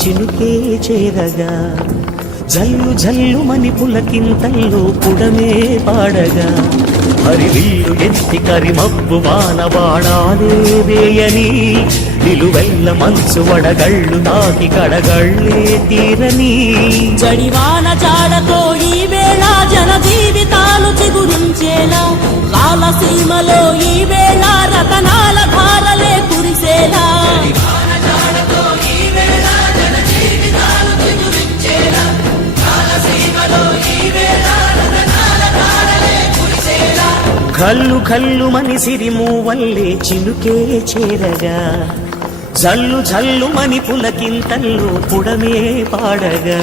చినుకే చేరగా జల్లు జల్లు మని పులకింతల్లో పుడమే పాడగా హరివిల్లు ఎత్తి కరిమబ్బు వానవాడాలే వేయని నిలువెల్ల మంచు వడగళ్ళు తాకి కడగళ్ళే తీరని జడివాన జాడతో ఈ వేళ జన జీవితాలు చిగురించేలా రాలసీమలో ఈ వేళ రతనాల ధారలే కురిసేలా కల్లు కల్లు మని సిరిము వల్లే చినుకే చేరగా జల్లు జల్లు మని పులకింతల్లో పుడమే పాడగా